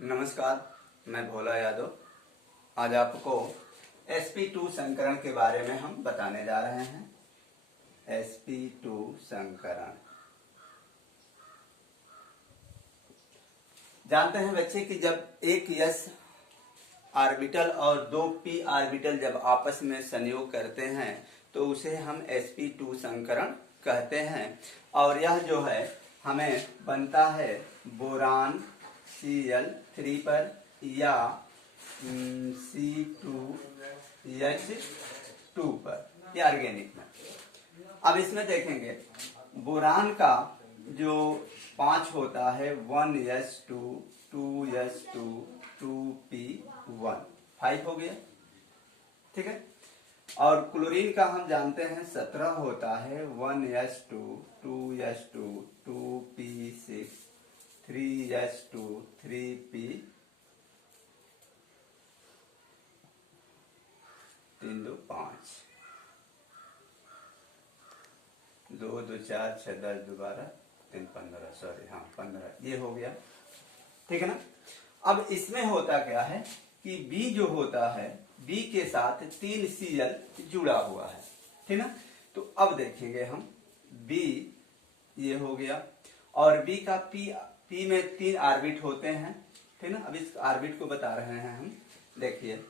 नमस्कार, मैं भोला यादव। आज आपको sp2 संकरण के बारे में हम बताने जा रहे हैं। sp2 संकरण जानते हैं बच्चे कि जब एक s ऑर्बिटल और दो p ऑर्बिटल जब आपस में संयोग करते हैं तो उसे हम sp2 संकरण कहते हैं। और यह जो है हमें बनता है बोरान Cl3 पर या C2H2 पर, ये ऑर्गेनिक में। अब इसमें देखेंगे बोरान का जो 5 होता है 1s2 2s2 2p1 5 हो गया, ठीक है। और क्लोरीन का हम जानते हैं 17 होता है 1s2 2s2 2p6 3s2 3p 3 2 5 2 2 4 6 10 12 3 15 sorry हाँ 15 ये हो गया, ठीक है ना। अब इसमें होता क्या है कि B जो होता है B के साथ 3 Cl जुड़ा हुआ है, ठीक ना। तो अब देखेंगे हम B ये हो गया और B का P में 3 ऑर्बिट होते हैं, ठीक ना। अब इस ऑर्बिट को बता रहे हैं हम। देखिए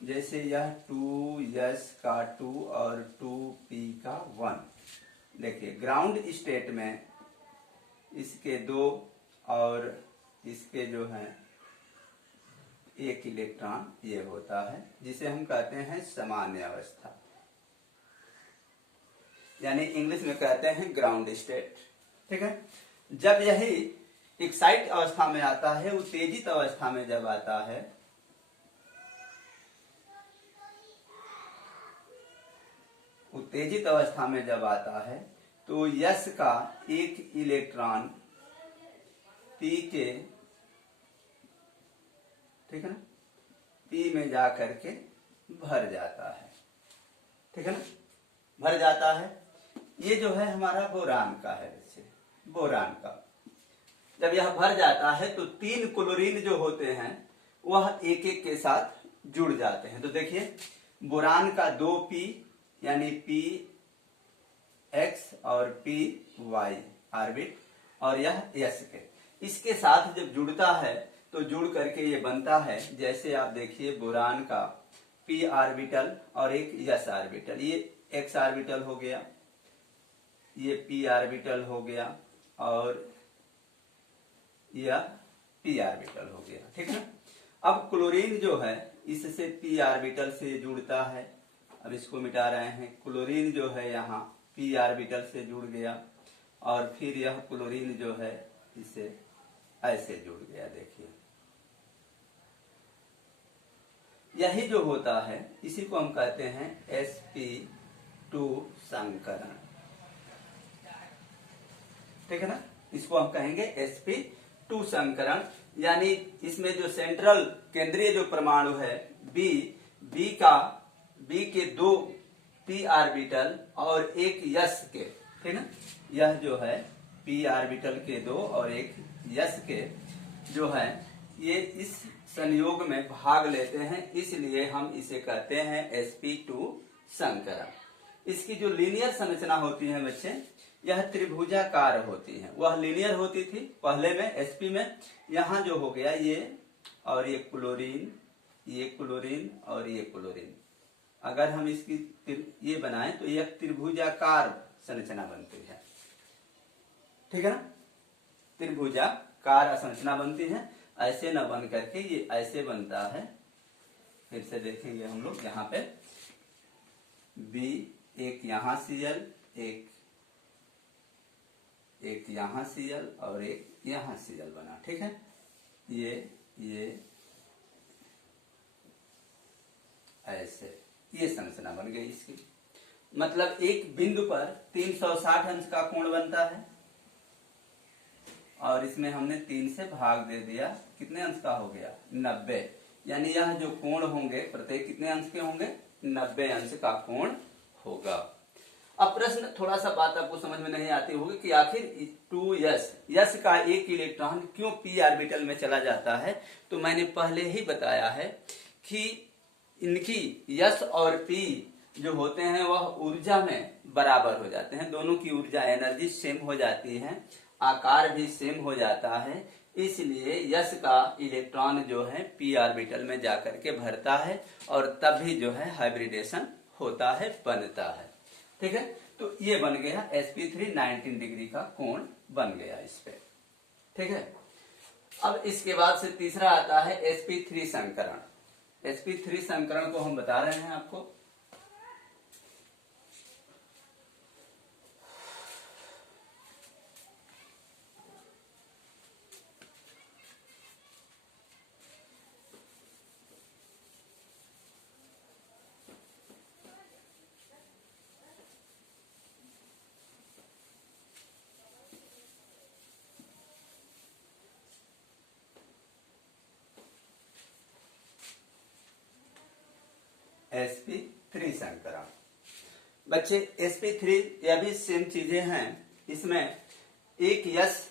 जैसे यह 2s का 2 और 2p का 1। देखिए ग्राउंड स्टेट में इसके 2 और इसके जो है 1 इलेक्ट्रॉन ये होता है, जिसे हम कहते हैं सामान्य अवस्था, यानी इंग्लिश में कहते हैं ग्राउंड स्टेट, ठीक है। जब यही एक्साइट अवस्था में आता है, उत्तेजित अवस्था में जब आता है, उत्तेजित अवस्था में जब आता है तो यस का 1 इलेक्ट्रॉन P के, ठीक है ना, P में जा करके भर जाता है, ठीक है ना, भर जाता है। ये जो है हमारा बोरान का है। वैसे बोरान का जब यह भर जाता है तो 3 क्लोरीन जो होते हैं वह एक एक के साथ जुड़ जाते हैं। तो देखिए बोरान का 2p यानी px और py ऑर्बिट और यह s के, इसके साथ जब जुड़ता है तो जुड़ करके ये बनता है। जैसे आप देखिए बोरान का p ऑर्बिटल और एक s ऑर्बिटल, ये x ऑर्बिटल हो गया, ये p ऑर्बिटल हो गया और यह p ऑर्बिटल हो गया, ठीक है ना। अब क्लोरीन जो है इससे p ऑर्बिटल से जुड़ता है। अब इसको मिटा रहे हैं। क्लोरीन जो है यहाँ p ऑर्बिटल से जुड़ गया और फिर यह क्लोरीन जो है इसे ऐसे जुड़ गया। देखिए यही जो होता है इसी को हम कहते हैं sp2 संकरण, ठीक है ना। इसको हम कहेंगे sp2 संकरण, यानी इसमें जो सेंट्रल केंद्रीय जो परमाणु है B के 2 p ऑर्बिटल और एक s के, ठीक ना। यह जो है p ऑर्बिटल के 2 और एक s के जो है ये इस संयोग में भाग लेते हैं, इसलिए हम इसे कहते हैं sp2 संकरण। इसकी जो लीनियर संरचना होती है बच्चे, यह त्रिभुजाकार होती है। वह लीनियर होती थी पहले में sp में, यहाँ जो हो गया ये और ये क्लोरीन, ये क्लोरीन और ये क्लोरीन। अगर हम इसकी ये बनाएं तो यह त्रिभुजाकार संरचना बनती है, ठीक है ना। त्रिभुजाकार संरचना बनती है, ऐसे न बन करके ये ऐसे बनता है। फिर से देखेंगे हम लोग यहाँ पे B, एक यहाँ Cl, एक यहाँ Cl और एक यहाँ Cl बना, ठीक है। ये ऐसे ये संरचना बन गई इसकी। मतलब एक बिंदु पर 360 अंश का कोण बनता है और इसमें हमने 3 से भाग दे दिया, कितने अंश का हो गया 90। यानी यह जो कोण होंगे प्रत्येक कितने अंश के होंगे 90 अंश का कोण होगा। अब प्रश्न थोड़ा सा बात आपको समझ में नहीं आती होगी कि आखिर 2s का एक इलेक्ट्रॉन क्यों p ऑर्बिटल में चला जाता है। तो मैंने पहले ही बताया है कि इनकी s और p जो होते हैं वह ऊर्जा में बराबर हो जाते हैं, दोनों की ऊर्जा एनर्जी सेम हो जाती है, आकार भी सेम हो जाता है, इसलिए यस का इलेक्ट्रॉन जो है p ऑर्बिटल में जाकर के भरता है और तब भी जो है हाइब्रिडेशन होता है, बनता है। ठीक है, तो ये बन गया sp3 19 डिग्री का कोण बन गया इस पे। ठीक है, अब इसके बाद से तीसरा आता है sp3 संकरण। sp3 संकरण को हम बता रहे हैं आपको। sp3 संकरण बच्चे, sp3 यह भी सेम चीजें हैं। इसमें एक यस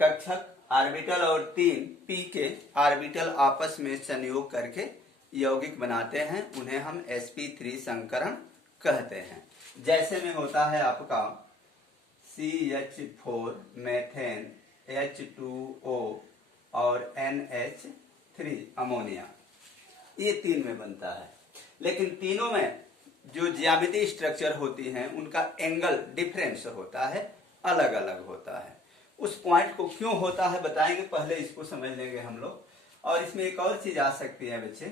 कक्षक ऑर्बिटल और 3 p के ऑर्बिटल आपस में संयोग करके यौगिक बनाते हैं, उन्हें हम sp3 संकरण कहते हैं। जैसे में होता है आपका CH4 मेथेन H2O और NH3 अमोनिया, ये 3 में बनता है। लेकिन तीनों में जो ज्यामितीय स्ट्रक्चर होती हैं उनका एंगल डिफरेंस होता है, अलग अलग होता है। उस पॉइंट को क्यों होता है बताएंगे, पहले इसको समझ लेंगे हम लोग। और इसमें एक और चीज आ सकती है बच्चे,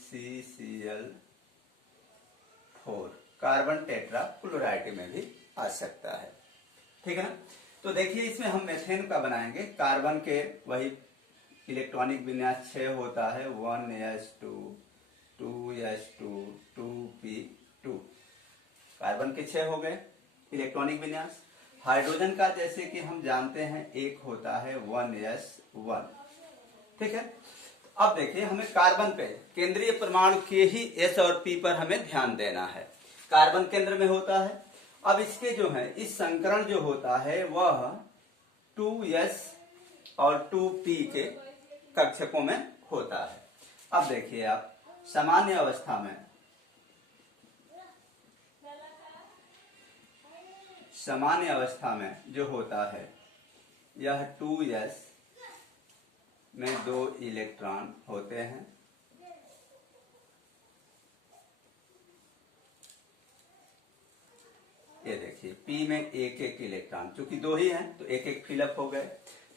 CCl4 कार्बन टेट्रा क्लोराइड में भी आ सकता है। ठीक है ना, तो देखिए इसमें हम मेथेन का बनाएंगे। कार्बन के वही इलेक्ट्रॉनिक विन्यास 6 होता है, 1s2 2s2 2p2, कार्बन के 6 हो गए इलेक्ट्रॉनिक विन्यास। हाइड्रोजन का जैसे कि हम जानते हैं एक होता है 1s1। ठीक है, अब देखिए हमें कार्बन पे केंद्रीय परमाणु के ही s और p पर हमें ध्यान देना है। कार्बन केंद्र में होता है। अब इसके जो है इस संकरण जो होता है वह 2s और 2p के कक्षकों में होता है। अब देखिए आप सामान्य अवस्था में जो होता है यह 2s में 2 इलेक्ट्रॉन होते हैं। ये देखिए p में एक एक इलेक्ट्रॉन, चूंकि 2 ही हैं तो एक एक फिलअप हो गए।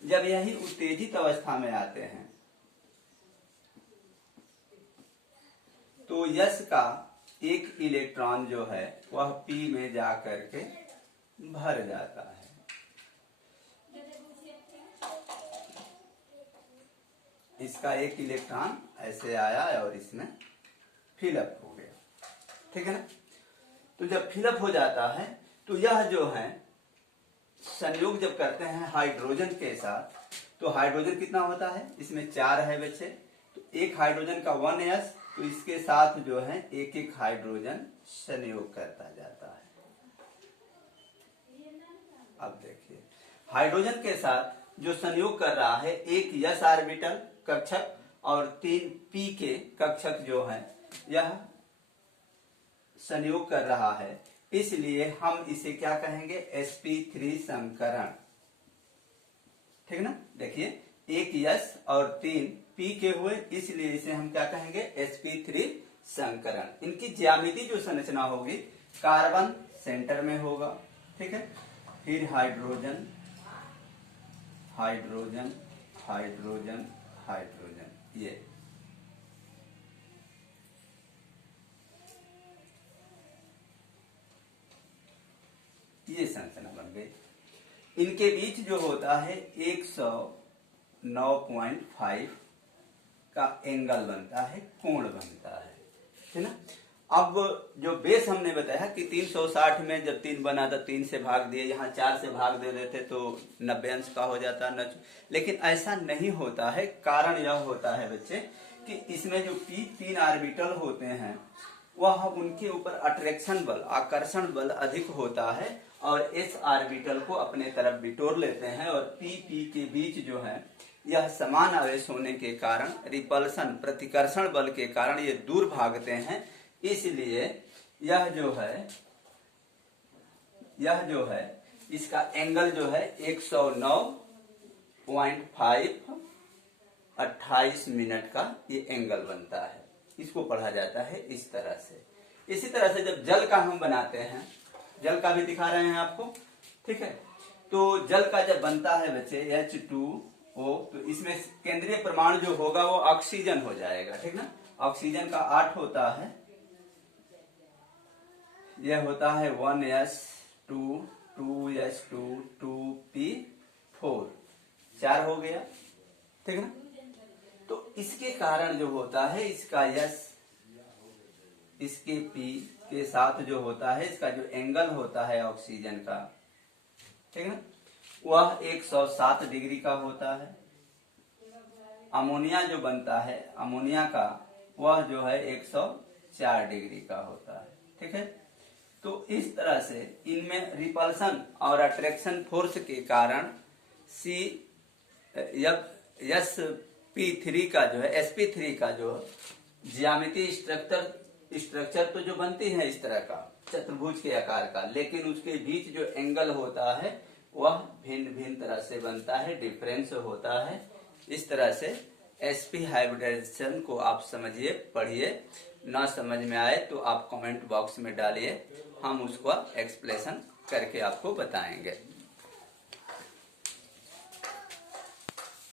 जब यही उत्तेजित अवस्था में आते हैं तो यस का एक इलेक्ट्रॉन जो है वह p में जा करके भर जाता है। इसका एक इलेक्ट्रॉन ऐसे आया और इसमें फिलअप हो गया। ठीक है ना, तो जब फिलअप हो जाता है तो यह जो है संयोग जब करते हैं हाइड्रोजन के साथ, तो हाइड्रोजन कितना होता है, इसमें 4 है बच्चे, तो एक हाइड्रोजन का 1s, तो इसके साथ जो है एक एक हाइड्रोजन संयोग करता जाता है। अब देखिए हाइड्रोजन के साथ जो संयोग कर रहा है एक s ऑर्बिटल कक्षक और 3 p के कक्षक जो है यह संयोग कर रहा है, इसलिए हम इसे क्या कहेंगे, sp3 संकरण। ठीक ना, देखिए एक s और 3 p के हुए, इसलिए इसे हम क्या कहेंगे, sp3 संकरण। इनकी ज्यामिति जो संरचना होगी, कार्बन सेंटर में होगा। ठीक है, फिर हाइड्रोजन हाइड्रोजन हाइड्रोजन हाइड्रोजन, ये संरचना बन गई। इनके बीच जो होता है 109.5 का एंगल बनता है, कोण बनता है ना। अब जो बेस हमने बताया कि 360 में जब 3 बना था 3 से भाग दिए, यहाँ 4 से भाग दे देते तो 90 अंश का हो जाता न, लेकिन ऐसा नहीं होता है। कारण यह होता है बच्चे कि इसमें जो p 3 ऑर्बिटल होते हैं वह उनके ऊपर अट्रैक्शन बल, आकर्षण बल अधिक होता है और एस ऑर्बिटल को अपने तरफ बिटोर लेते हैं और पी पी के बीच जो है यह समान आवेश होने के कारण रिपल्सन, प्रतिकर्षण बल के कारण ये दूर भागते हैं। इसलिए यह जो है इसका एंगल जो है 109.5 28 मिनट का ये एंगल बनता है। इसको पढ़ा जाता है इस तरह से। इसी तरह से जब जल का हम बनाते हैं, जल का भी दिखा रहे हैं आपको, ठीक है। तो जल का जब बनता है बच्चे H2O, तो इसमें केंद्रीय परमाणु जो होगा वो ऑक्सीजन हो जाएगा, ठीक ना। ऑक्सीजन का 8 होता है, यह होता है 1s2 2s2 2p4, 4 हो गया, ठीक है ना। तो इसके कारण जो होता है इसका S इसके P के साथ जो होता है इसका जो एंगल होता है ऑक्सीजन का, ठीक है ना, वह 107 डिग्री का होता है। अमोनिया जो बनता है अमोनिया का, वह जो है 104 डिग्री का होता है, ठीक है। तो इस तरह से इनमें रिपल्सन और अट्रैक्शन फोर्स के कारण sp3 का जो है sp3 का जो ज्यामितीय स्ट्रक्चर तो जो बनती है इस तरह का चतुर्भुज के आकार का, लेकिन उसके बीच जो एंगल होता है वह भिन्न भिन्न तरह से बनता है, डिफरेंस होता है। इस तरह से sp हाइब्रिडाइजेशन को आप समझिए, पढ़िए। ना समझ में आए तो आप कमेंट बॉक्स में डालिए, हम उसको एक्सप्लेनेशन करके आपको बताएंगे।